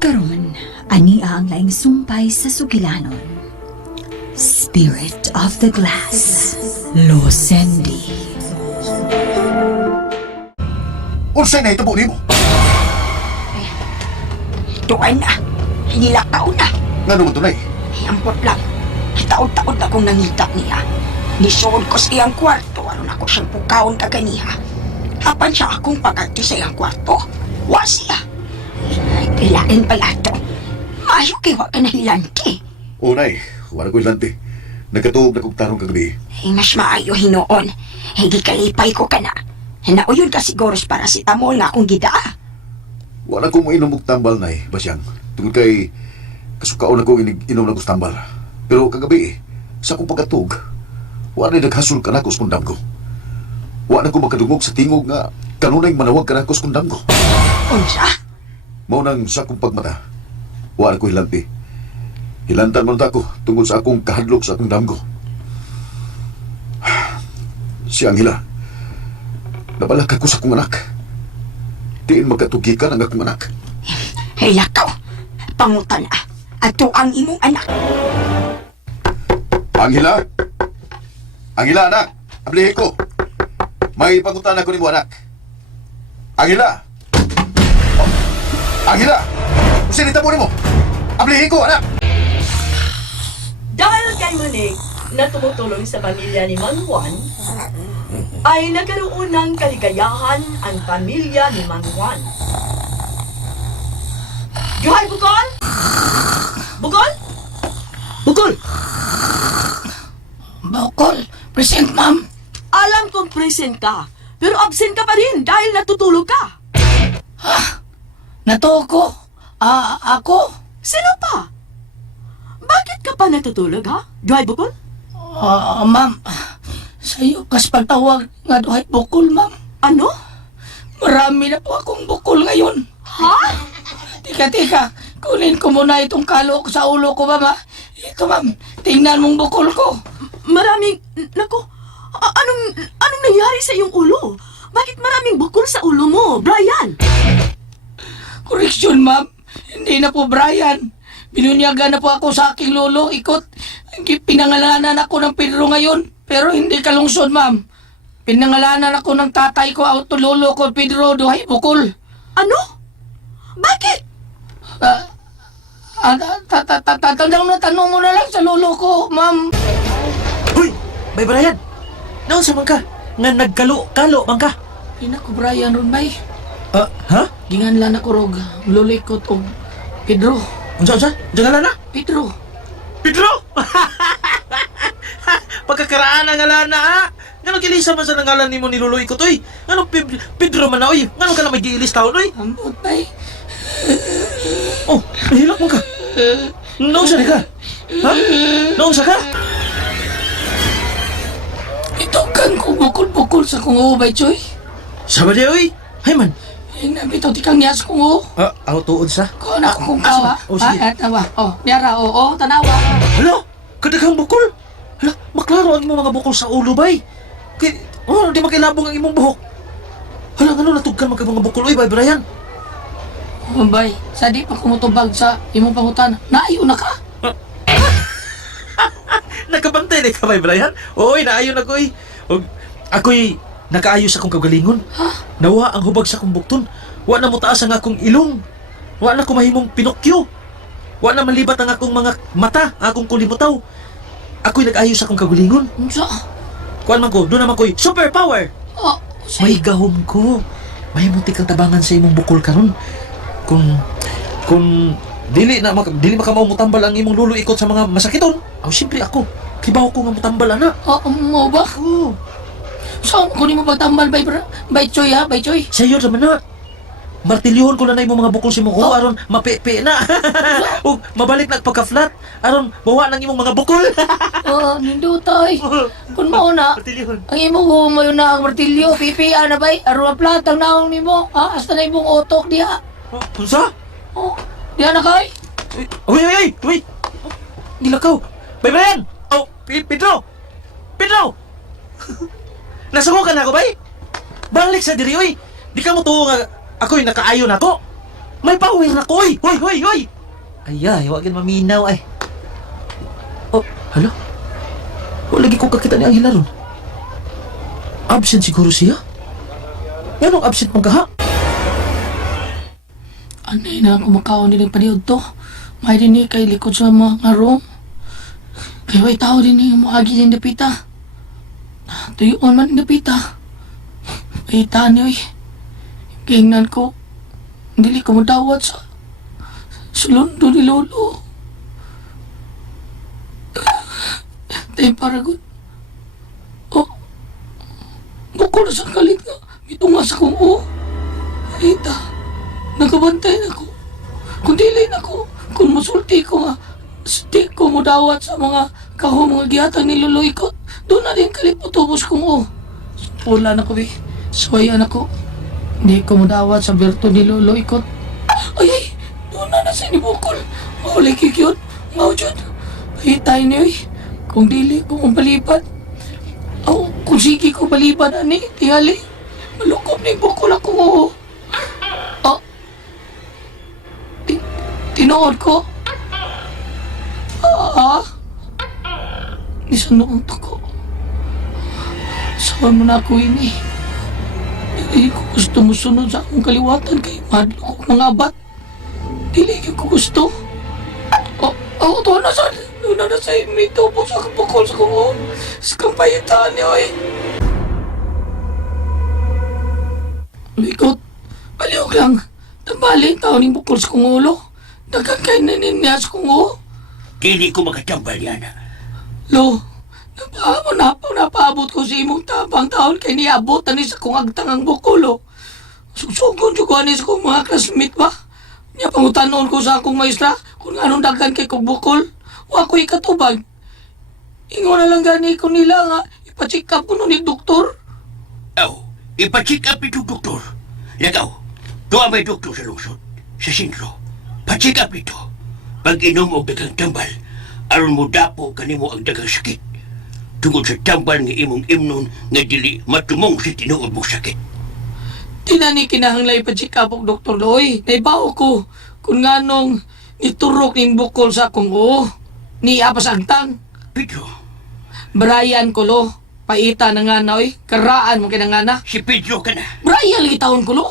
Karon, ania ang laing sumpay sa sugilanon. Spirit of the Glass, Losendi. Unsay na itabo nimo? Tuwan na. Hinilakaw na. Nga naman tunay. Ampot lang. Taon-taon na kong nangita niya. Nisuod ko sa iyang kwarto. Ano na ko siyang pukawon kaganiha. Apan siya akong pagati sa iyang kwarto. Wa siya. Ilain pala ito. Mayo kiwa ka na hilante. Unay, wala ko ilante. Nagkatuog na kong tarong kagabi. Mas maayo hinoon. Higi kalipay ko ka na. Hinauyon ka siguro sa paracetamol nga akong gidaa. Wala ko mo inom og tambal nay, Basyang. Tungod kay kasukaon ako inom na ko sa tambal. Pero kagabi, sa akong pagkatug, wala na naghasol ka na ko sa kundam ko. Wala na ko makadungog sa tingog nga kanunay manawag ka na ko sa kundam ko. Unsa? Mao nang sa akong pagmata, wala ko hilanti. Hilantan man ako tungod sa akong kahadlok sa akong damgo. Si Angela, nabalak ako sa akong anak. Diin magkatugikan ang akong anak. Hey, lakaw. Pangutan na. Ato ang imong anak. Angela? Angela, anak! Ablihin ko! May pangutan ako ni mo, anak. Angela! Oh. Angela! Sinita mo ni mo! Ablihin ko, anak! Dahil kay Manig na tumutulong sa pamilya ni Mang Juan, ay nagkaroon ng kaligayahan ang pamilya ni Mang Juan. Juhay, Bukol! Bukol! Bukol! Bukol! Present, ma'am! Alam kong present ka, pero absent ka pa rin dahil natutulog ka. Natuo ko! Ako? Sino pa? Bakit ka pa natutulog, ha? Juhay, Bukol? Ma'am, sa'yo kas pagtawag nga duhay bukol, ma'am. Ano? Marami na po akong bukol ngayon. Ha? Tika, kunin ko muna itong kalo sa ulo ko, ma'am, ha? Ito, ma'am, tingnan mong bukol ko. Maraming... Naku, anong nangyari sa iyong ulo? Bakit maraming bukol sa ulo mo, Brian? Koreksyon, ma'am. Hindi na po Brian. Binunyagan na po ako sa aking lolo, ikot. Pinangalanan ako ng Pedro ngayon, pero hindi kalungsod, ma'am. Pinangalanan ako ng tatay ko, lolo ko, Pedro, duhay bukol. Ano? Bakit? Tanong mo na lang sa lolo ko, ma'am. Hoy! Bay Brian! Naon sa man ka? Nga nagkalo man ka? Ina ko, Brian, ron bay. Ha? Ginganlan ako rog, lulikot og Pedro. Unsa? Jangan na? Pedro. Pedro! Pagkakaraan ang ngalan na, ha? Ngano kilisa man sa nangalan ni mo niluloy ko, toy? Ngano Pedro man na, oy? Ngano ka na may giilis taon, oy? Ambot, bay. Oh, nahilak mo ka. Naon sa ka? Ha? Naon sa ka? Ito kan ko bukol-bukol sa kong ubay, Choy. Sabade, oy? Hay man. Yung nabitaw ti kang niyas kong o. Ako tuod sa? Kung ako kong kawa. Oh, sige. Tawa. Niyara, tanawa. Hala, kadaghang bukol. Hala, maklaro ang imong mga bukol sa ulo, bay. Di makilabong ang imong buhok. Hala, ano natugkan mga mga bukol, oy, bay, Brian? Bay, sa di pa kumutubag sa imong pangutan. Naayo na ka. Nakabantay na ka, bay, Brian? Oy, naayon ako, oy. Ako'y nakaayos akong kagalingon. Nawa ang hubag sa akong bukton. Wa na mo taas ang akong ilong. Wa na ko mahimong Pinokyo. Wa na malibat ang akong mga mata, akong kulimutaw. Ako'y nag-ayos akong kagalingon. Unsa? Kuan man ko, doon naman ko'y superpower. May gahom ko. May muntik kang tabangan sa imong bukol karon. Kung dili makamao mutambal ang imong lulo ikot sa mga masakiton. Siyempre ako. Kibaw ko nga mutambal, ana. Mo ba? Oo. Saan ko ni mo pagtambal, bay Choy, ha? Bay Choy? Sa'yo naman na. Martilyuhon ko na na imong mga bukol sa imong ulo, aron mapepe na. Ug mabalik na pagka-flat, aron bawa ng imong mga bukol. Nindutay. Kung mo na, Martilyuhon. ang imo ko mo yun na ang martilyo, pipiya na bay, aron platang naong ni mo, ha? Hasta na imong otok diha. Unsa? Diha na kay? Uy! Nilakaw. Bay Brian! Pedro! Nasungo ka na ako, bay? Balik sa diri, oy! Di ka mo tuwa nga ako'y nakaayo na ko. May power na ko, oy! Hoy, hoy, hoy! Ay, wag yan maminaw, ay. Oh, hala? Wala lagi ko kakita ni Angela ron. Absent siguro siya? Yanong absent mong kaha? Anay na kumakaon din ang paniod to. May din ni kay likod sa mga room. Kaya may tao din ni muagi din dapita. Tuyuan man dapita. Ay tani oy. Kingnan ko. Dili ko madawat sa sulundo ni Lolo. Tayo paragon. Oh. Bukol na sa kalit nga. Mitungas akong Ay ta. Nagabantay na ko. Kung dili na ko, kung masulti ko nga, di ko mo dawat sa mga mga gihatang ni Lolo Ikot, doon na din kalipotubos kong Wala na ko, be. Suwayan ako. Hindi ko mo dawat sa berto ni Lolo Ikot. Ay, doon na sa inibukol. Mauli kikyot. Maudyan. Pahitay niyo, kung dili ko mong palipad. Kung sige ko palipad, ani, tingali. Malukop na ibukol ako, Tinood ko. Nisanuot ko. Saan mo na ako ini? Dili ko gusto mo sunod sa akong kaliwatan kay madlo ko mga abat. Dili ko gusto. Doon na sa inyo po sa kapukol sa kong sa kampayitan niyo Likot, baliwag lang. Tambali, taon yung bukol sa kong ulo. Dagan kayo naniniyas kong Dili ko makatambal yan. Lo, napaabot ko sa imong tabang taon kay niabot na ni sa kong agtangang bukolo. Sugsugod yung kuha ni sa kong mga classmate ba? Niya pangutanon ko sa akong maestra kung anong dagan kay kong bukol. O ako'y katubag. Ingo na lang gani ko nila nga ipacheck up ko nun ni doktor. Ipacheck up ito, doktor. Lagaw, tuwa may doktor sa lungsod, sa sentro. Pacheck up ito. Pag inom o dagang tambal, aron mo dapo kanimo ang dagang sakit. Tungod sa tambal nga imong imnon nga dili matumong si tinuod mong sakit. Di na ni kinahanglan ipacheck up og doktor Loy. Naibaw ko kung nganong iturok ning bukol sa akong ni apas agtang. Pedro, Brian ko lo. Paita na nga na karaan mo kinangana. si Pedro ka na. Brian lagi taon ko lo.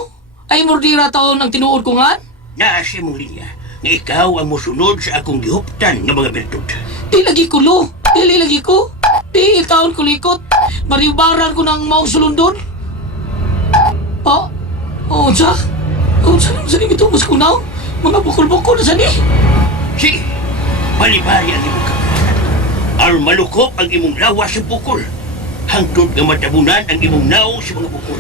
Ay mordira taon ang tinuod ko nga. Naasi mong linya nga ikaw ang musunod sa akong gihuptan ng mga bertud. Di lagi ko lo. Dili lagi ko. Di taon ko likot. Maribaran ko ng maong sulundon. Sa nang sani mitubos ko na. Mga bukol-bukol na sani. Sige, malibari ang imong kapalaran. Aron malukop ang imong lawas sa bukol. Hangtod nga matabunan ang imong naong sa mga bukol.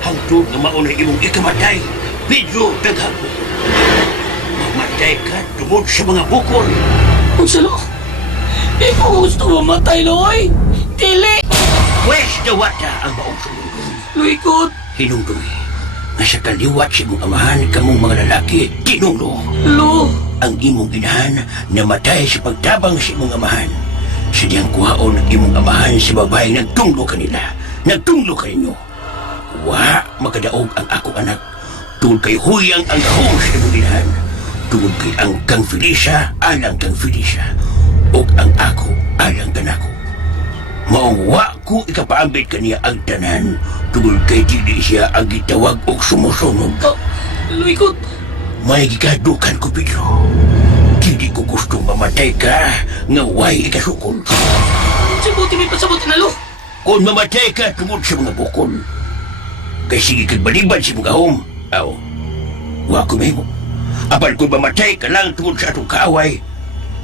Hangtod nga maunay imong ikamatay. Pedro, daghang bukol. Mamatay ka tungod sa mga bukol. Unsalo? Di ko gusto mamatay, Loy. Dili. Wes dawata ang maong sulundon. Luikot. Hinungdumi, nga sa kaliwat sa imong amahan kamong mga lalaki, tinulo. Lo. Ang imong inahan namatay sa pagtabang sa imong amahan. Sadyang kuhaon ang imong amahan sa babae nagtunglo kanila. Nagtunglo kaninyo. Wa makadaog ang akong anak. Tungod kay huyang ang kahong sa imong inahan. Tungod kay ang kang Felicia, alang kang Felicia. O ang ako, alang kanako. Maong wa ko ikapaambit kaniya ang tanan. Tungod kay dili siya ang gitawag o sumusunod. Luikot. May gigadukan ko, Pedro. Dili ko gustong mamatay ka nga way ikasukol. Sabuti may pasabuti na, Lo. Kung mamatay ka tungod sa mga bukol, kay sige kag baliban si mga home. Wa ko mahimo. Apan kung mamatay ka lang tungod sa atong kaaway,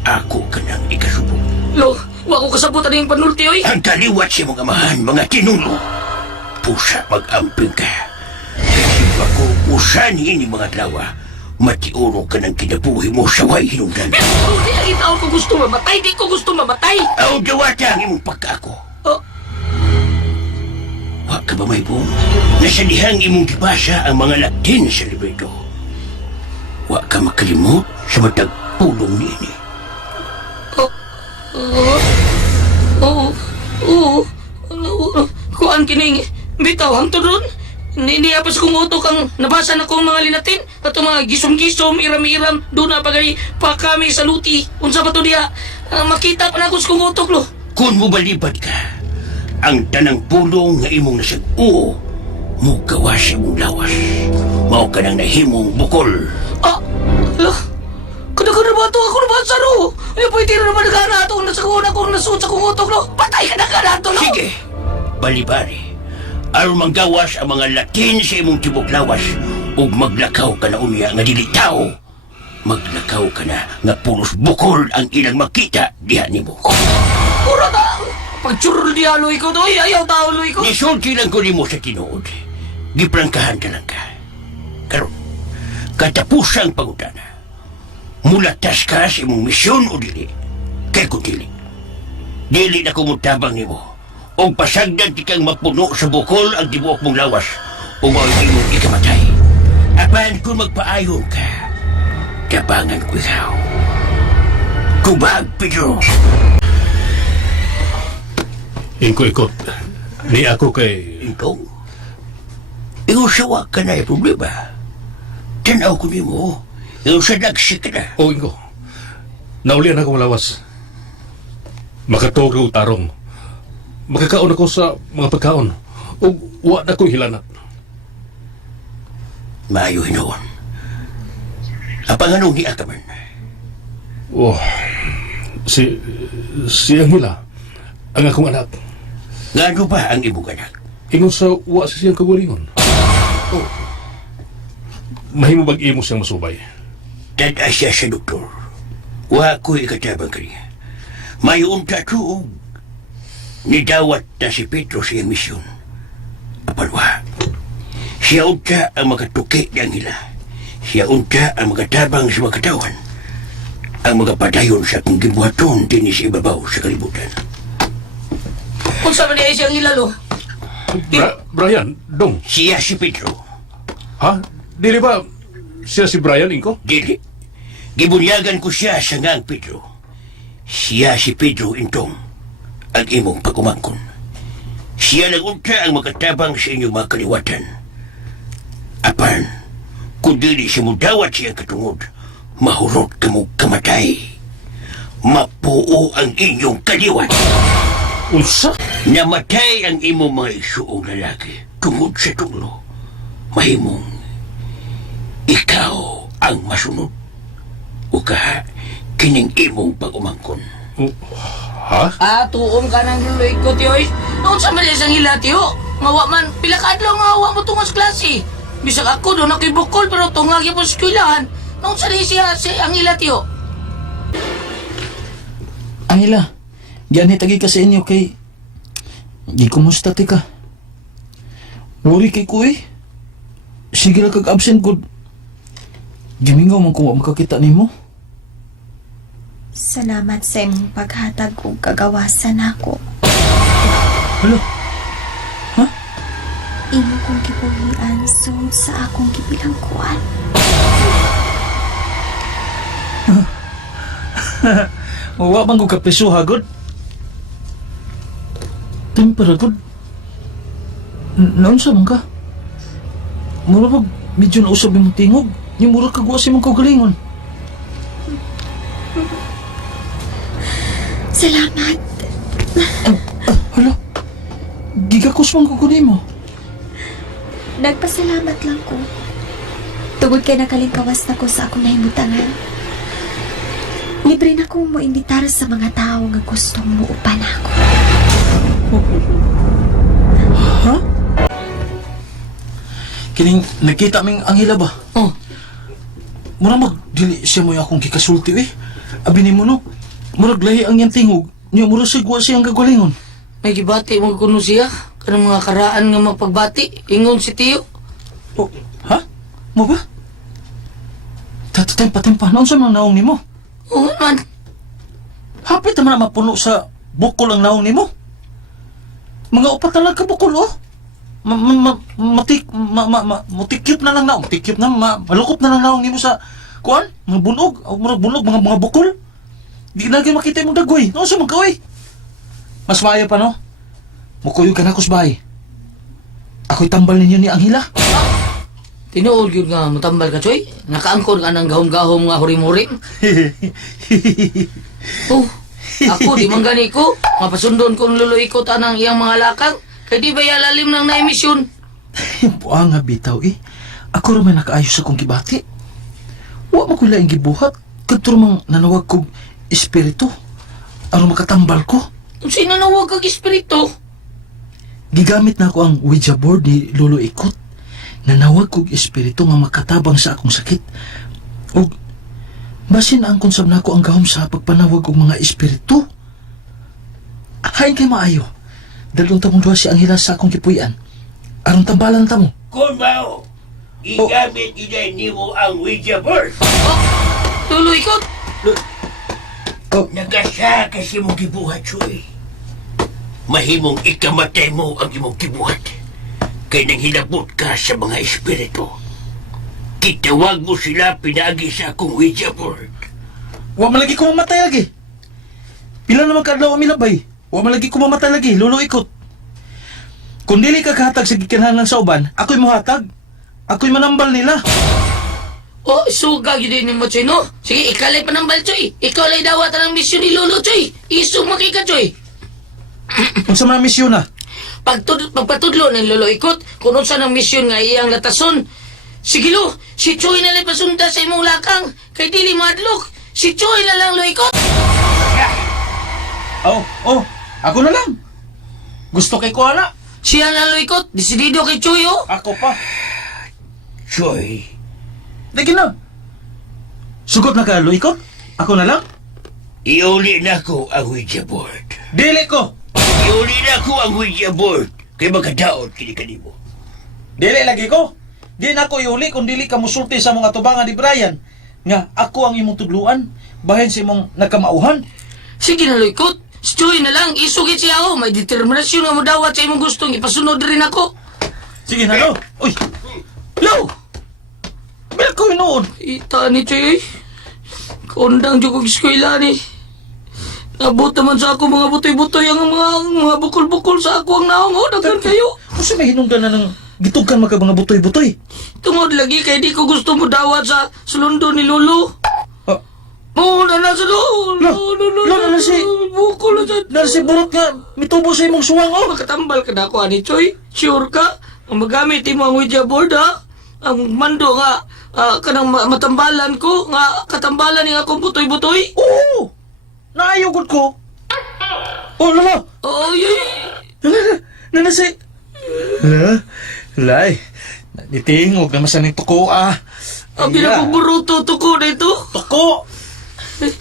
ako ka nang ikasubok. Lo, wa ko kasabutan na yung panulti, oy. Ang kaliwat sa mga amahan, mga tinulo. Pusa mag-amping ka. Kasi ako usan ini mga lawa. Matiuro ka ng kinabuhi mo sa way hinungdan. Di lagi taon ko gusto mamatay. Di ko gusto mamatay. Ang dawata ang imong pagkako. Wa ka ba may buong? Nasa dihang imong gibasa ang mga Latin sa libreto. Wa ka makalimot sa matag pulong niini. Oo. Kuan kining bitaw ang tudon. Hindi apas kung utok ang nabasa na kong mga linatin. Ato mga gisom-gisom, iram-iram, doon na bagay pa kami sa luti. Unsa ba to diya? Makita pa na ako sa kong utok lo. Kung mo balibad ka, ang tanang pulong nga imong nasag-o, mo gawa siya mong lawas. Mao ka nang nahimong bukol. Ah, ala, kada-kada ba ito? Ako nabasa ro. Ay, pwede rin naman nagana ito. Nasa kong akong nasuot sa kong utok lo. Patay ka na ka na ito lo. Sige, balibari. Aron manggawas ang mga Latin sa imong tibok lawas ug maglakaw ka na unya nga dili tao. Maglakaw ka na nga pulos bukol ang ilang makita diha nimo. Pura ta. Pagtsurol di aloy ko to. Ayaw tao loy ko. Nisulti lang ko nimo sa tinuod. Giprangkahan ka lang ka. Karon, katapusang pangutana. Mulatas ka sa imong misyon o dili. Kay kung dili. Dili na kumutabang nimo. O pasagdan ti kang mapuno sa bukol ang tibuok mong lawas. O mao'y imong ikamatay. Apan kung magpaayon ka, tabangan ko ikaw. Kubag, Pedro. Ikot. Ni ako kay... Ikaw? Ikaw sawa ka na yung problema. Tanaw ko nimo. Ikaw sa nagsik ka na. O, Ingo. Naulian ako malawas. Makatuog ko tarong. Makakaon ako sa mga pagkaon. O, wa na ko'y hilanat. Maayo hinoon. Apanganong ni Akaman. Oh, si Angela, ang akong anak. Ngano ba ang imong anak? Ingon sa wa sa siyang kagalingon. Oh. Mahimo bag-imo siyang masubay. Tada siya sa doktor. Wa ko'y ikatabang kaniya. Mayoon tatuog. Nidawat na si Pedro sa iyang misyon. Apalwa, siya unta ang magatuki ng hila. Siya unta ang magatabang sa mga katawan. Ang magapadayon sa kung gibuhaton din sa ibabaw sa kalibutan. Unsa man niya siyang ilalo. Brian, dong. Siya si Pedro. Ha? Dili ba siya si Brian, Ingo? Dili. Gibunyagan ko siya sa ngang Pedro. Siya si Pedro Intong, ang imong pagumangkon. Siya nagunta ang makatabang sa inyong mga kaliwatan. Apan, kung dili siya mudawat siyang katungod, mahurot ka mo kamatay. Mapuo ang inyong kaliwat. Unsa? Namatay ang imong mga isuong lalaki tungod sa tunglo. Mahimong ikaw ang masunod. O ka, kining imong pag-umangkon. Ha? Tuon ka ng luloy ko, tiyoy. Noon sa mali isang hila, tiyo. Mawa man, pilakad lang nga awa mo tungas klase. Bisag ako doon nakibukol, pero tungag yung skwilahan. Noon sa siya ang hila, tiyo. Angela, gianhi tagi ka sa inyo kay... Di kumusta ti ka? Worry kay ko eh. Sige lang kag-absent ko. Gimingaw man kung makakita ni mo. Salamat sa imong paghatag ug kagawasan ako. Hala? Imo kong gipuhian sud sa akong gibilangkuan. Wa bang ko kapiso hagod? Tempera gud. Naon sa man ka? Mura pag medyo nausab yung tingog. Yung mura kagwa si mong kagalingon. Salamat. Hala? Gigakos man ko kunin mo. Nagpasalamat lang ko. Tungod kay nakalingkawas na ko sa akong nahimutangan. Libre na kong moimbitar sa mga tao nga gustong muupan ako. Ha? Kining nakita ming Angela ba? Oh. Mura magdili siya mo akong kikasulti eh. Abi ni mo no. Murag lahi ang yang tingog. Niya mura sigwa siyang gagalingon. May gibati mo kuno siya. Kanang mga karaan nga magpagbati. Ingon si tiyo. Oh, ha? Mo ba? Tempa. Naon sa mga naong ni mo? Oo man. Hapit naman na mapuno sa bukol ang naong ni mo. Mga upat na lang ka bukol oh. Mutikip na lang naong. Mutikip na, malukop na lang naong ni mo sa kuan? Mga bunog. Mga bukol. Di na kayo makita yung dagoy. Naon sa magkaway? Mas maayo pa no? Mukuyo ka na ko sa bahay. ako'y tambal ninyo ni Angela. Tinuod yun nga matambal ka, Choy. Nakaangkon ka ng gahom-gahom nga hurim-hurim. Oh, ako di man gani ko. Mapasundon kong luluikot anang iyang mga lakang. Kaya di ba yalalim ng naimisyon? Buang nga bitaw eh. Ako rin may nakaayos akong gibati. Wa mo ko laing gibuhat. Kadto mang nanawag kong espiritu. Aron makatambal ko. Kung sinanawag kag espiritu, Gigamit na ako ang Ouija board ni Lolo Ikot. Nanawag kong espiritu nga makatabang sa akong sakit. O, basin ang konsab na ako ang gahom sa pagpanawag og mga espiritu. Hain kay maayo. Dalong tamong duha si Angela sa akong kipuyan. Aron tambalan tamo. Kung mao, igamit ina nimo ang Ouija board. luluikot. Nagasa kasi mong gibuhat, Choy. Mahimong ikamatay mo ang imong gibuhat. Kay nang hilabot ka sa mga espiritu. Kitawag mo sila pinaagi sa akong Ouija board. Wa man lagi ko mamatay lagi. Pila naman kadlaw ang milabay. Wa man lagi ko mamatay lagi, Lolo Ikot. Kung dili ka kahatag sa gikinahanglan sa uban, ako'y mohatag. Ako'y manambal nila. Oh, suga yun din mo, Choy, no? Sige, ikalay pa ng bal, Choy. Ikaw lay dawatan ng misyon ni Lolo, Choy. Isumaki ka, Choy. Unsa man ang misyon na? Pagpatudlo ng Lolo Ikot, kung unsa ng misyon nga iyang latason. Sige, Lo, si Choy na lang pasunda sa imong lakang. Kay dili madlok. Si Choy na lang, Lo Ikot. Ako na lang. Gusto kay ko na. Siya na, Lo Ikot. Desidido kay Choy, oh. Ako pa. Choy, Lagi na. Sugot na ka, Lolo Ikot? Ako na lang? iuli na ko ang Ouija board. Dili ko. Iuli na ko ang Ouija board. Kay magkadaot kini kanimo. Dili lagi ko. Di na ko iuli kung dili ka musulti sa mga tubangan ni Brian. Nga ako ang imong tudluan. Bahin sa imong nagkamauhan. Sige na, Lo Ikot. Si Choy na lang. Isugit siya, oh. May determinasyon nga mo dawat sa imong gustong. Ipasunod rin ako. Sige na, Lo. Uy! Lo! Bil ko noon. Ita ni Choy, kondang jugog eskwela ni. Nabot naman sa ako mga butoy-butoy ang mga bukol-bukol sa ako ang naong. Oh, daghan kayo. Kasi may hinungdan na ng gitugan mga mga butoy-butoy. Tungod lagi kay di ko gusto mo dawat sa sulundo ni Lolo. Ah. Oo, na sa Lolo. Lo, si... Bukol na sa... Si burot nga, mitubo sa imong suwang, oh. Makatambal ka na ako, ani Choy. Sure ka? Ang magamit mo ang Ouija board, ha? Ang mando nga, kanang matambalan ko, nga katambalan ni akong butoy-butoy. Oo! Naayugod ko. Oh, lala. Oh, yay. Nanasi. Lay. Nitingog na masaning tuko, ah. Ang pinakuburuto tuko na ito. Tuko!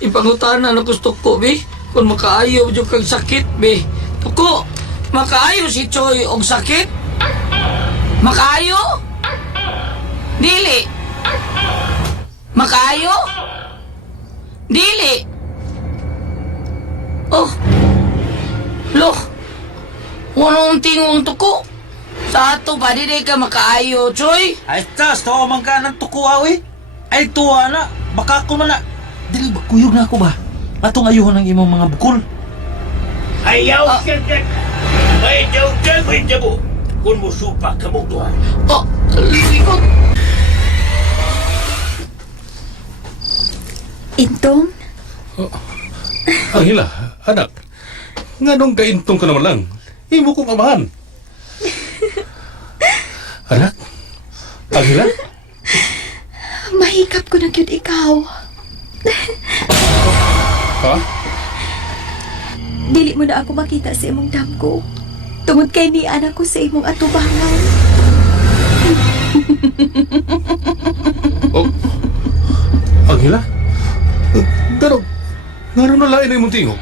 Ipangutanan ako sa tuko, be. Kung makaayo yung kang sakit, be. Tuko, makaayo si Choy og sakit? Makaayo? Dili. Makaayo? Dili. Oh. Lo. Wanong tingong tuko. Sa ato pa, di ka makaayo, Choy. Ay, tas, tawa man ka ng tuko, awi. Ay, tuwa na. Baka ako na. Dili ba, kuyog na ako ba? Atong ayuhan ng imong mga bukol. Ayaw siya ka. May daw gagawin niya mo. Kung musupa ka mong tuwa. Oh, likod. Intong? Angela, anak. Nga nung kaintong ka naman lang. Imo kong amahan. Anak? Angela? Mahikap ko na yun ikaw. Ha? Dili mo na ako makita sa imong damgo. Tungod kay ni anak ko sa imong atubangan. Oh. Angela? Pero, nga rin nalain na yung tingog.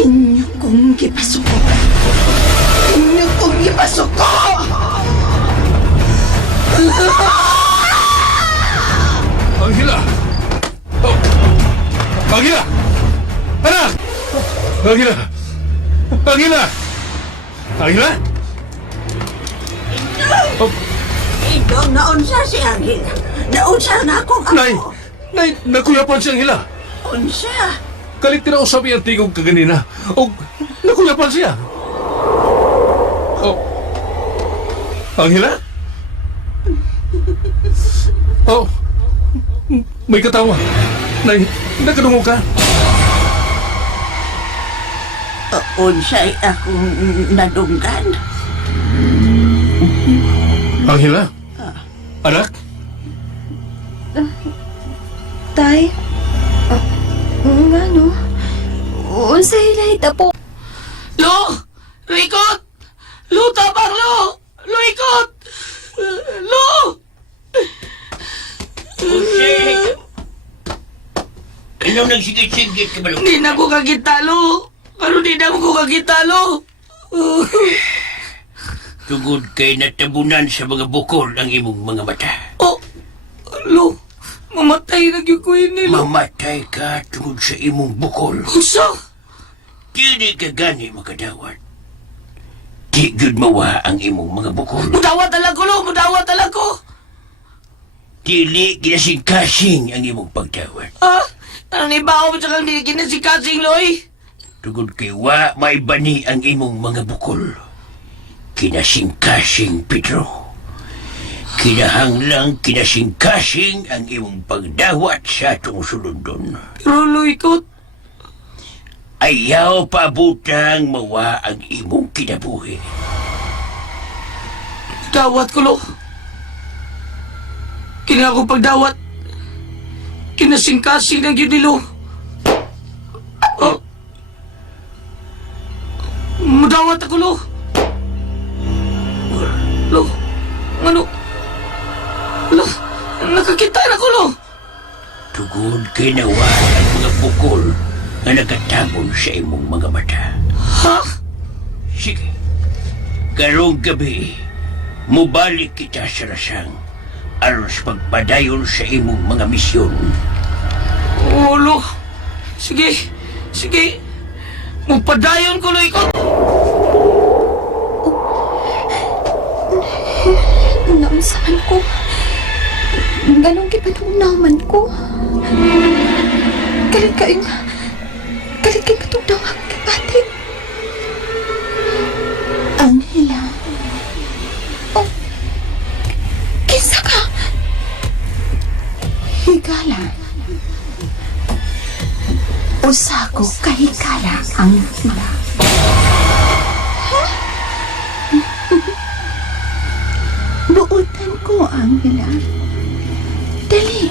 Inyo kong gipasuko. Inyo kong gipasuko! Angela! Oh! Angela! Anak! Angela! Angela! Angela? Oh, Ikaw naunsa si Angela. Naunsa na akong ako. Nay, nakuyapan si Angela. Unsa? Kalit tinausap yung tingog kaganina. O, Nakuyapan siya. Oh. Angela? Oh. May katawa. Nagkadungo ka. Unsay akong nadunggan. Angela? Anak? Tay, nga no? Unsay lahita po? Lo! Ikot! Lo, tabang lo! Lo, ikot! Lo! Unsay? Anong nagsigit-sigit ka ba? Di na ko kagita, Lo! Pero di na ko kagita, Lo! Tugod kay natabunan sa mga bukol ang imong mga mata. Oh! Lo! Mamatay na yung ko ini, Lo! Mamatay ka tungod sa imong bukol. Usa! Dili ka gani makadawat. Di gud mawa ang imong mga bukol. Mudawat talag ko, Lo! Mudawat talag ko! Dili kinasing-kasing ang imong pagdawat. Ah! Nanibaw mo sa kang di kinasikasing, Loy! Tugod kay wa maibani ang imong mga bukol. Kinasing-kasing, Pedro. Kinahanglang kinasing-kasing ang imong pagdawat sa atong sulundon. Pero, Lo, ikot! Ayaw pabutang mawa ang imong kinabuhi. Dawat ko, Lo! Kina ko pagdawat. Kinasing-kasing ng yun ni Lo. Oh. Mudawat ako, Lo. Lo, ano? Lo, nakakita na ko, Lo. Tugod kay nawa ang mga bukol na nagatabon sa imong mga mata. Ha? Sige, karong gabi, mubalik kita sa rasang aros pagpadayon sa imong mga misyon. Oh, Lo. Sige, sige. Magpadayon ko, Lo, ikot. Nausahan ko. Ganong kipadugnaman ko. Kalit kayong patugnaw ang kapatid. Angela. Oh, kisa ka. Higala. Usa ko kahigala ang hila. Buutan ko, Angela. Dali.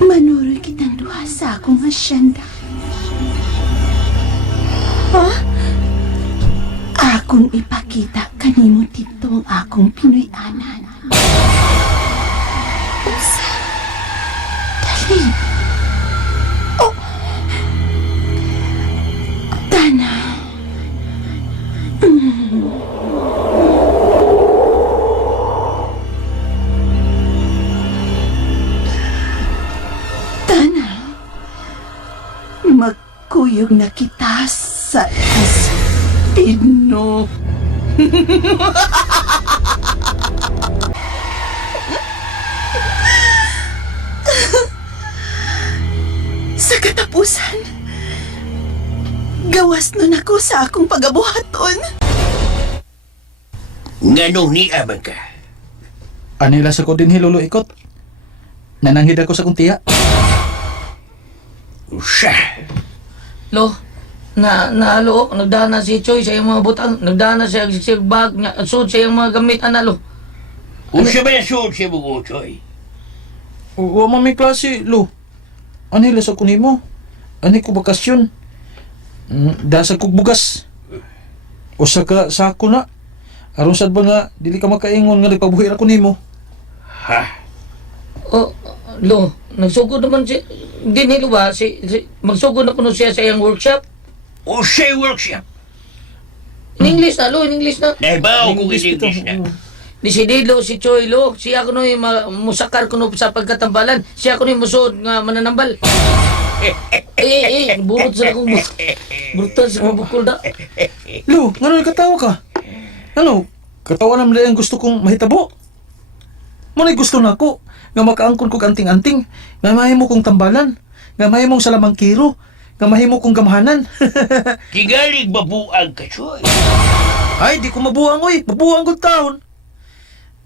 Manuro kitang duha sa akong asyenda. Ha? Akong ipakita kanimo dito ang akong Pinoy-anan. Usa. Dali. Oh. Tana. Magkuyog na kita sa destino. Sa katapusan, gawas nun ako sa akong pagabuhaton. Nganong ni abang ka? Anila sa ko din hilolo ikot. Nananghid ako sa kuntiya. Usa. Lo, Lo, nagdana si Choy sa iyang mga butang. Nagdana siya bag, sud sa iyang mga gamit, Lo. Usa ba nasud siya mo, Choy? Wa man may klase, Lo. Anila sa kunimo. Ani ko bakasyon. Dasag kog bugas. Usa ka sako na. Aron sad ba nga dili ka makaingon nga nagpabuhi ako nimo. Ha? Oh, Lo, nagsugod naman si... Dinilo ba? Magsugod na kuno siya sa iyang workshop? Usa workshop? In English na, Lo, in English na. Nahibaw kung in English na. Di si Dilo, si Choy, Lo. Siya ko nung musakar ko sa pagkatambalan. Siya ko nung musuod nga mananambal. Burot sa akong brutal sa akong bukol da. Lo, nga nagkatawa ka? Ano? Katawa naman ang gusto kong mahitabo. Muna'y gusto na ako nga makaangkon kong anting-anting, nga mahimo kong tambalan, nga mahimong salamang kiro, nga mahimo kong gamahanan. Tigalig babuang ka, Choy. Ay, di ko mabuang, oy. Mabuang kong taon.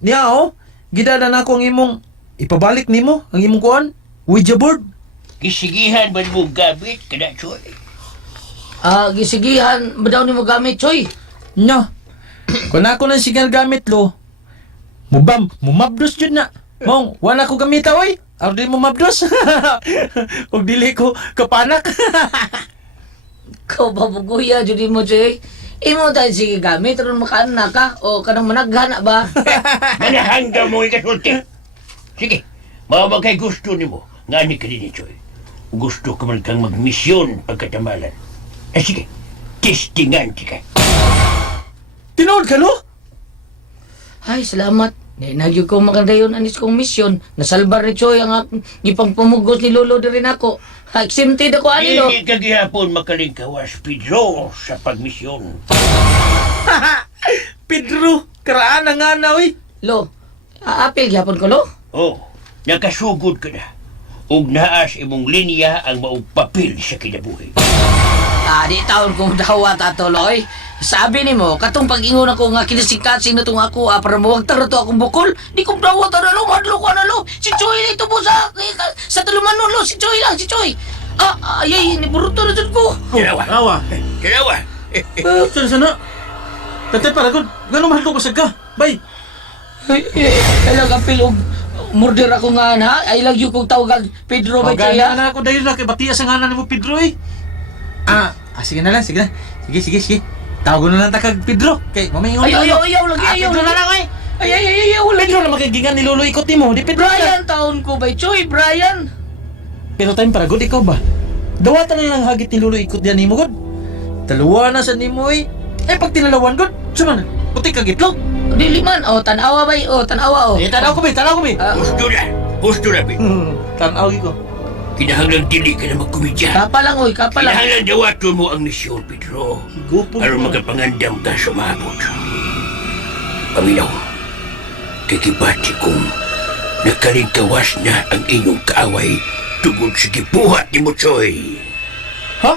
Niya, oh. Gidala na ako ang imong ipabalik nimo ang imong kuan. Ouija board. Kisigihan ba mo gamit ka na, Choy? Gisigihan ba daw ni mo gamit, Choy? Nya. Kung ako nang sigal gamit, lo. Mumabdos yun na. Mong, wala ko gamita, oy. Or di mo mabdos. Huwag dili ko kapanak. Ikaw babuguya, Judy mo, Choy. Imo tayo sige gamit, ron makaan na ka, o kanang managhana ba? Manahangga mo ikasulti. Sige, mawag kay gusto ni mo. Nga ni ka din, Choy. Gusto ka man kang magmisyon pagkatamalan. Sige, testingan ka. Tinood ka, lo? Ay, salamat. Nagyo ko makandayon anis kong misyon. Nasalbar ni Choy ang ipang pamugos ni Lolo din rin ako. Exempted ako ani no. Hindi ka gihapon makalingkawas, Pedro, sa pagmisyon. Pedro, karaan na nga na, oy. Lo, aapil gyapon ko, Lo. Oh, nakasugod ka na. Ug naas imong linya ang maong papel sa kinabuhi. Di taon kong dawat ato, Loy. Sabi ni mo, katong pag-ingon ako nga kinasikat sino tong ako, para mawag taro to akong bukol, di kong dawat ano, madlo ko ano, Lo. Si Choy na ito po sa talumanon, Lo. Si Choy lang, si Choy. Ay, niburuto na dyan ko. Kinawa. Kinawa. Sana. Tatay para gud. Ganun mahal ko basag ka. Bay. Kailang apil og murder ako nga na. I love you kong tawag Pedro ba Gana siya? na ako dahil na kay batiya sa nganan mo Pedro eh. Sige na lang, sige na. Sige. Tawag na lang ta kag Pedro. Kay mamaingon. Ayaw lagi, ayaw. Pedro na lang ay. Ayaw lagi. Pedro na magagingan ni Lolo ikot nimo. Di Pedro. Brian, taon ko ba? Choy, Brian. Pero time para good ikaw ba? Dawatan na lang hagit ni Lolo ikot diyan nimo god. Dalawa na sa nimo eh. Pag tinalawan god, suman. Puti ka gitlog. Dili man. Tanawa ba? Tanawa. Tanaw ko ba? Gusto na, Pedro. Tanaw ko. Kinahanglang dili ka na magkumidya. Kapa lang, kapa lang. Kinahanglang dawaton mo ang misyon, Pedro. Para magapangandam ka sumabot. Paminaw, kikibati kong nakalingkawas na ang inyong kaaway tungod sa gibuhat ni mo, Choy. Ha?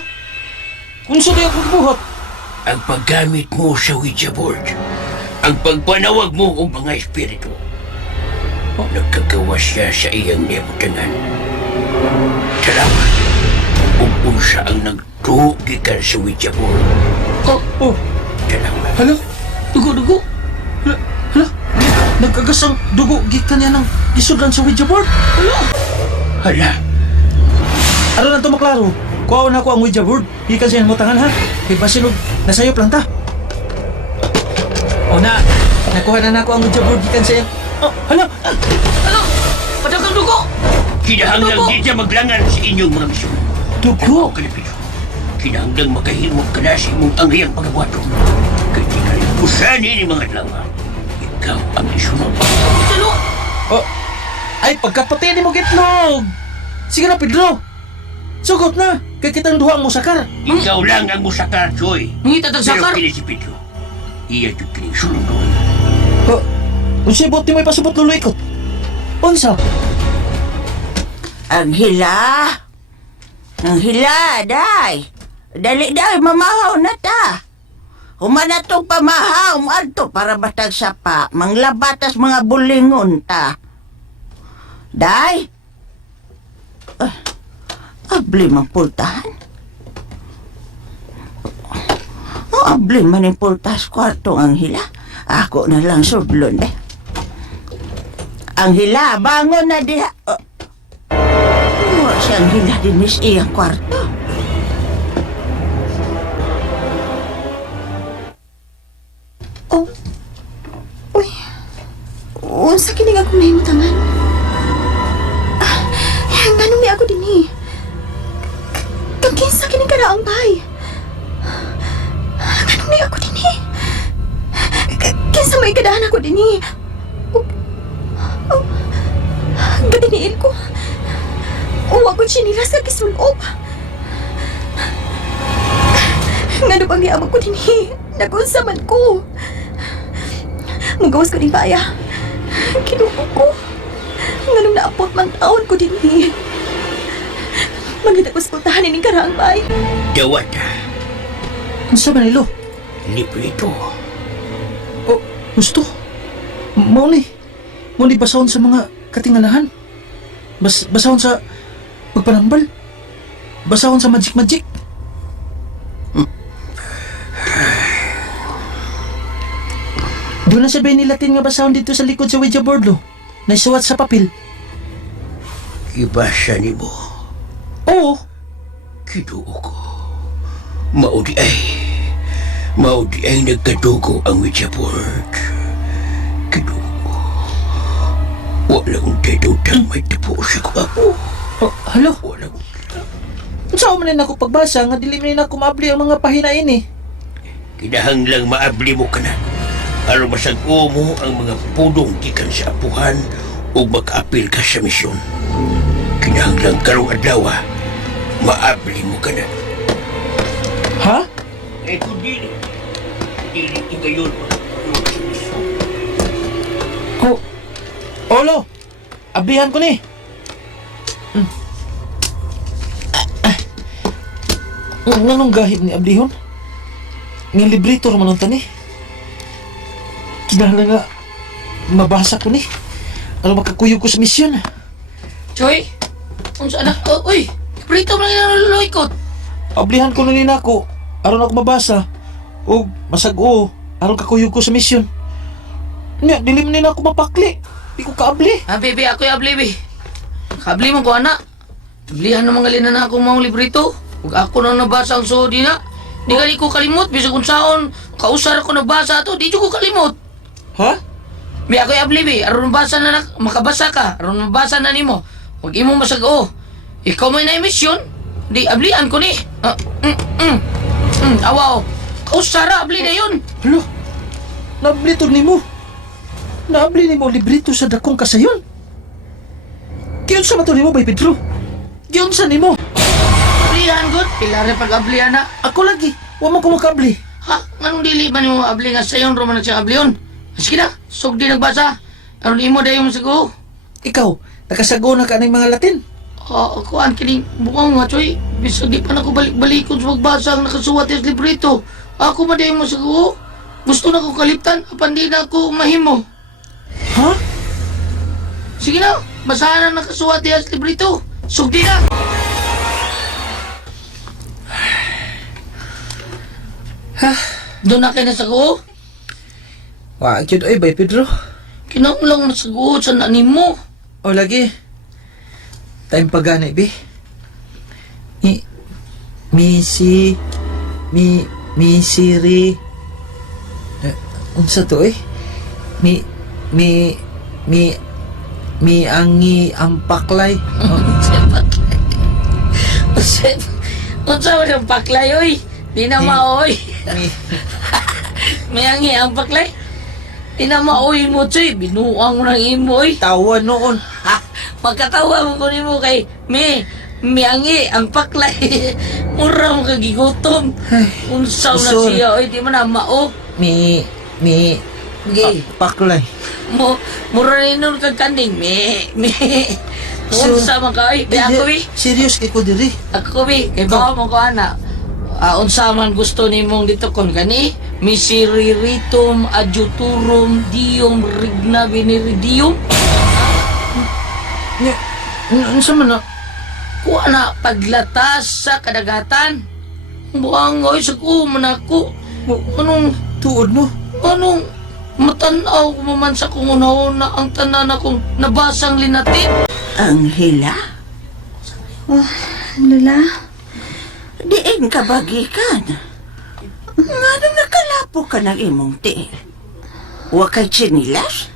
Kung saan ako buhat? Ang paggamit mo sa Ouija board, ang pagpanawag mo o mga espiritu, nagkagawa siya sa iyang nebutangan. Salamat. Kung unsa ang nagtugikan sa Ouija board. Salamat. Hala? Dugo? Hala? Nagkagasang dugo gikan niya ng isudan sa Ouija board? Hala. Ano lang ito maklaro? Kuhaon ako ang Ouija board. Gikan siya mo tangan ha. Kay basilog, nasayop lang ta. Nakuha na ako ang Ouija board gikan siya. Hala? Padagang dugo! Kinahanglang di siya maglangan sa inyong mga misyon. Dugo? Kalipido. Kinahanglang makahimog ka na sa imong anghiyang pagabuhato. Kaya di ka rin kusani ni mga lawa. Ikaw ang isunod. Salo! Ay, pagkapati ni mo gitlog! Sige na, Pedro! Sugot na! Kaya kitang duha ang musakar! Ikaw lang ang musakar, Choy. Ngita tag sakar! Pero kini si Pedro. Iya yung kinisulong doon. Unsay buti mo ipasubot lulo ikot? Unsa? Anghila, day. Dali, mamahaw na ta. Humana tong pamahaw, adto para batag sapa. Manglabatas mga bulingon ta. Day? Abli mang pultahan. Abli man yung pultas kwarto ang hila. Ako na lang sudlon eh. Ang hila, bangon na diha. Siyang hila din is iyang kwarto. Unsa kini nga akong nahimutangan? Ngano mi ako dinhi? Kinsa kini karaang bay? Ngano mi ako dinhi? Kinsa may kadahan ako dinhi? Gadiniin ko. Uwa ko chinilas ka kisulob. Ngano bang iamag ko dinhi? Nagunsa man ko. Mugawas ko din baya. Kinuko ko. Nganong naapot man taon ko din Mangita ko sa puntahan ining karaang bay. Dawata, Ano sa Manilo? librito. Oh, gusto. Mauni basahon sa mga katingalahan. Basahon sa pagpanambal. Basahon sa magic-magic. Doon na sabihin ni Latin nga basahon dito sa likod sa Ouija board, lo. Naisuwat sa papel. Ibasa ni mo. Oo. Kinuo ko. Maudi ay nagkadugo ang Ouija board. Kinuo ko. Walang dedutang may tipo si Kwapo. Oh, halo. Walang... Saan man ako pagbasa nga dili man ako maabli ang mga pahina ini. Kinahanglang maabli mo ka na. Aron masag-o mo ang mga pudong gikan sa apuhan o makaapil ka sa misyon. Kinahanglang karong adlaw, maabli mo ka na. Ha? Eh kung dili ito kayo sa misyon. Oh. Olo. Ablihan ko ni. Nganong gahit ni ablihon? Nga librito raman ang tani. Kinahanglan nga mabasa ko ni. Ano makakuyog ko sa misyon. Choy, unsa anak? Uy, prito man nga naluluikot. Ablihan ko na rin ako. Aron ako mabasa. O masag-o. Aron kakuyog ko sa misyon. Nya, dili man nila ako mapakli. Di ko kaabli. Bebe, ako yung abli, be. Kabli mo ko, anak. Ablihan naman galina na akong mga librito. Huwag ako nang nabasa ang suod na. Di ka ko kalimot. Bisa kung saon, kausar ako nabasa to. Di ko kalimot. Ha? Be, ako yung abli, be. Aron nabasa na, makabasa ka. Aron nabasa na nimo. Huwag imo masag-o. Ikaw may na-emisyon. Di, ablihan ko ni. Awaw. Kausara, abli na yun. Alo, naabli to ni mo. Naabli ni mo librito sa dakong kasayon. Kiyon sa mato ni mo, Bay Pedro? Kiyon sa ni mo? Ablihan, good. Pila rin pag-ablihan na. Ako lagi, huwag mo kumakabli. Ha? Anong dili man yung abli nga sayon, roman na siya abliyon? Sige na, sugdi nagbasa. Aron imo dayon masag-o. Ikaw, nakasago na ka ng mga Latin. Ako ang kining bukang nga, Choy. Bisag di pa na ako balik-balikon sa magbasa ang nakasuwat yung librito. Ako ba dayon masag-o? Gusto na ko kaliptan, apan di na ako mahimo. Ha? Sige na, basahan ang nakasuwat yung librito. Sugdi na! Doon na kayo nasago? Wag yun ay, Bay Pedro. Kinaulang nasago sa nanim mo. O lagi, time pagani, Bi. Misiri. Unsa to eh? Mi angi ang paklay. Unsa man ang paklay, oy? Di na maoy. May angi ang paklay. Di na maoy mo, Choy. Binuang mo ng imo, oy. Tawa noon. Ha? Pagkatawa mo ko nimo kay may angi ang paklay. Mura mo kagigutom. Unsaw na Usor. siya, oy. Di man na mao. Mi Gay. paklay. Mura rin nun kagkaning. Unsa man ka, oy. Di ako, oy. Serious kay ko diri. Ako, bi, kay bawa mo ko, ana. Unsa man gusto ni mong dito kon gani? Misiriritum adjuturum dium rigna veneridium. Unsa man na? Kuha na paglatas sa kadagatan. Buang oy sa man ako. Tuod no? Anong matanaw ko man sa kung una ang tanan akong nabasang linatin? Anghela, Lola, diin ka bagikan. Nga nung nakalapo ka ng imong tiil. Wa kay chinilas?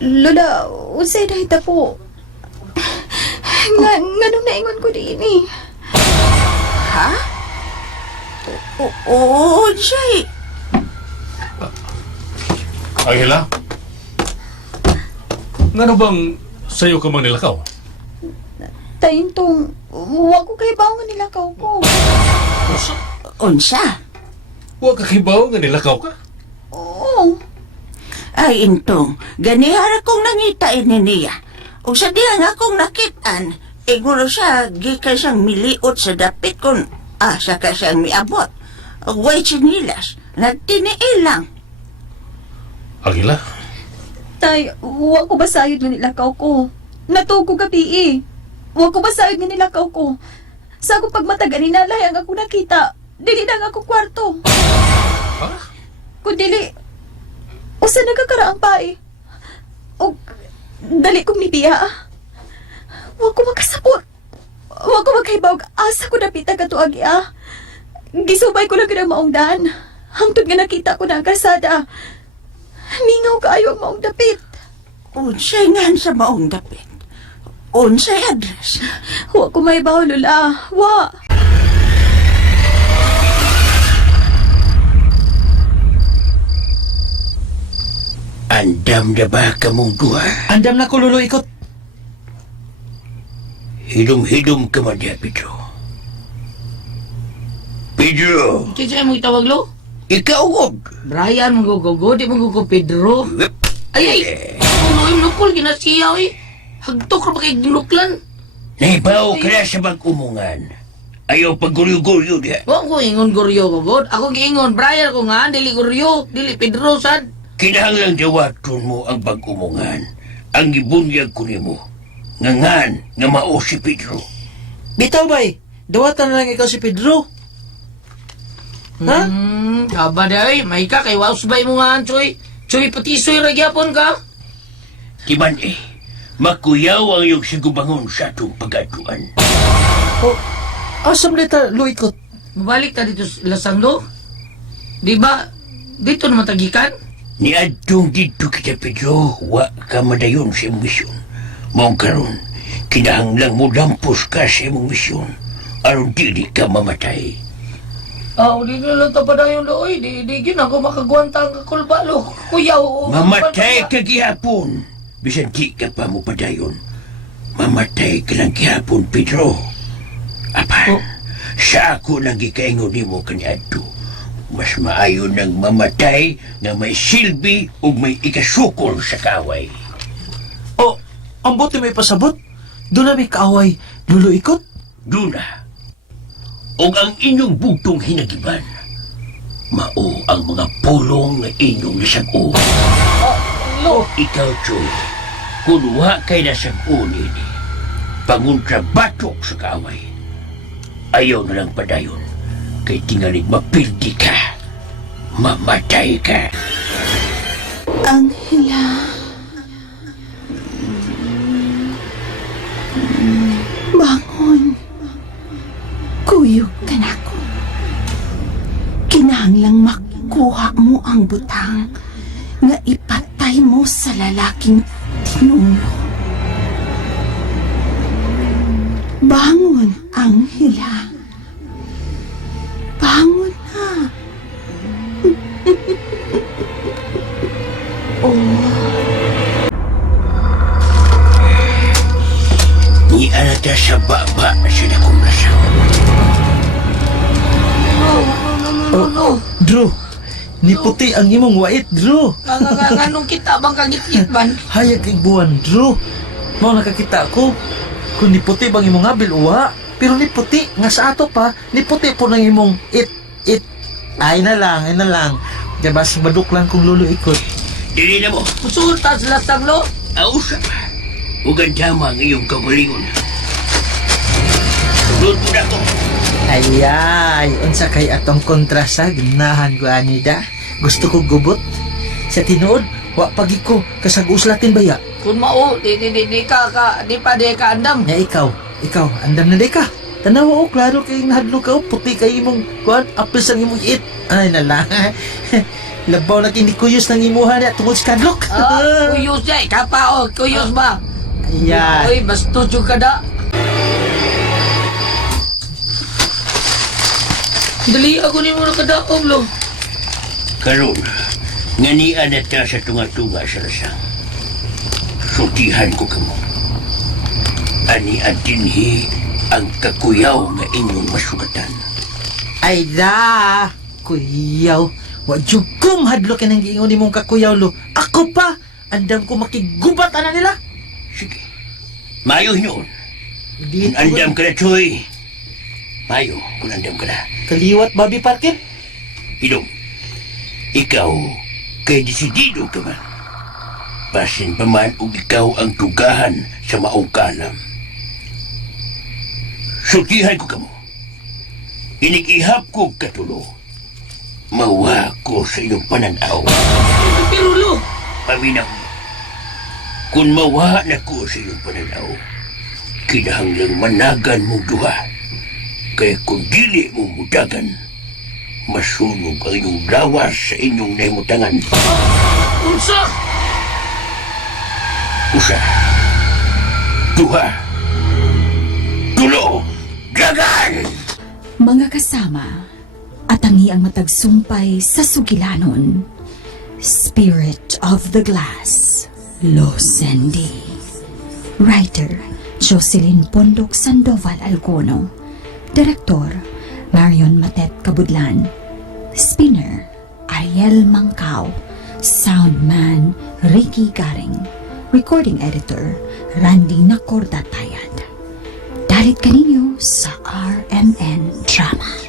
Lola, usay na hita po. Nga nung naingon ko din eh. Ha? Oo, Jay. Angela? Ngano bang sayo ka mang nilakaw? Tayintong, huwag ko kayo bawangan nila ko. Unsa? Huwag ka kibaw nga nilakaw ka? Oo. Ay, intong, ganihara kong nangita ini niya. O sa diya nga akong nakitaan, Iguro siya, gikan siyang miliot sa dapit kung asa ka siyang miabot. Way chinilas, nagtiniil lang. Angela, Tay, wa ko basayod nga nilakaw ko. Natugo gabi eh. Wa ko basayod nga nilakaw ko. Sa akong pagmataga ni nalay ang ako nakita. Dili na nga akong kwarto. Kung dili, usa nagkakaraang pa eh. O, dali kong nibiya. Wa ko makasapot. Wa ko magkaibaw asa ko napita ka tuagi ah. Gisubay ko lang ka ng maong daan. Hangtod nga nakita ko na ang kalsada. Mingaw kaayo ang maong dapit. Unsay nga sa maong dapit. Unsay address. Wa ko may baho, Lola. Wa. Andam na ba kamong duha? Andam na ko, Lolo Ikot. Hidom-hidom ka man diya, Pedro. Pedro! Kaya mo itawag, Lo? Ikaw huwag! Brian, manggugugo, di manggugo Pedro. Ay, uloy, lukol, ginasiyaw eh. Hagtok na ba kay ginuklan? Naibaw ka na sa mag-umungan. Ayaw pag-guryo-guryo diya. Wa ko ingon guryo ko, God. Ako giingon, Brian ko nga, dili guryo, dili Pedro, sad. Kinahanglang dawaton mo ang pag-umungan. Ang gibunyag ko nimo. Ngangan nga mao si Pedro. Bitaw bay, dawatan na lang ikaw si Pedro. Ha? Kaba day, may ka, kay waos bay mo nga, Choy. Choy, patisoy, ragyapon ka. Timan makuyaw ang iyong sigubangon sa atong pag-atuan. O, asam nita, Lo Ikot. Mabalik ta dito sa Lasang, Lo. Di ba, dito naman tagikan? Ni adtong dito kita, Pedro, wa ka madayon sa imong misyon. Maong karon, kinahanglang mo dampos ka sa imong misyon. Aron dili ka mamatay. Di na lang tapadayon, Lo. Di gin ako makagwanta ang kakulba, Lo. Kuyaw. Mamatay ka gihapon. Bisan di ka pa mo padayon. Mamatay ka lang gihapon, Pedro. Apan, sa ako lang gikaingon nimo kaniadto. Mas maayo nang mamatay na may silbi o may ikasukol sa kaway. O, ang buti may pasabot. Doon na may kaaway, Lolo Ikot. Duna, o ang inyong bugtong hinagiban, mao ang mga pulong na inyong nasago. Lo. Ikaw, Choy, kung wa kay nasago nini, panguntra batok sa kaaway, ayaw na lang padayon, kay tingalig mapildi ka, mamatay ka. Angela. Bangon. Kuyog ka na ko. Kinahanglang makuha mo ang butang nga ipatay mo sa lalaking tinulo. Bangon, Angela. Bangon na. Ni anata sa baba sila kong lasang. Drew, ni puti ang imong wait, Drew. Anong kita bang kagit-itban? Hayag kay buwan, Drew. Mao nakakita ko. Kung ni puti bang imong abil, uwa. Pero ni puti, nga sa ato pa, ni puti po ng imong it. Ay na lang. Diba, maduk lang kung Lolo Ikot. Dili na mo, Musulta sa Lasang, Lo. ausa pa. Huwag tama ang iyong kagalingon. Tulod mo na ko. Ayay, unsa kay atong kontrasa, ganahan ko anida. Gusto ko gubot. Sa tinuod, wa pagi ko, kasag-uslatin baya. Kung mao, di ka, di pa andam. Ya ikaw, andam na di ka. Tanawa o, klaro kay nahadlo ka o, puti kay imong, kuhan, apis ang imong it. Ay nala, labaw na kini kuyos ng imuha niya tungkol sa kadlok. Kuyos niya, kapao, kuyos ba? Ayan. Uy, basto yung kada. Dali ako ni mo nakadaog, Lo. Karon, nganian na ta sa tunga-tunga sa lasang. Sutihan ko kamo. Ani adinhi ang kakuyaw nga inyong masugatan. Ay da, kuyaw. Wa jugong hadlo ka nang giingon imong kakuyaw, Lo. Ako pa, andam ko makigubat ana nila. Sige, mayo hinyon. Hindi. Kung andam ka na, Choy. Mayo, kung andam ka na. Kaliwat, Bobby Parker. Ilong, ikaw, kay desidido ka man. Basin pa man o ikaw ang tugahan sa maong kalam. Sultihan ko kamo. Inigihap ko katulo. Mawa ko sa iyong pananaw. Pirulo! Paminaw mo. Kung mawa na ko sa iyong pananaw, kinahanglang managan mong duha. Kaya kung dili mong mudagan, masunog ang iyong lawas sa inyong nahimutangan. Unsa? Usa, duha, tulo, dagan! Mga kasama, atangi ang matagsumpay sa sugilanon. Spirit of the Glass, Losendi. Writer, Jocelyn Pondok Sandoval Alcono. Direktor, Marion Matet Cabudlan. Spinner, Ariel Mangkao. Soundman, Ricky Garing. Recording Editor, Randy Nacordatayad. Dalit kaninyo sa RMN Drama.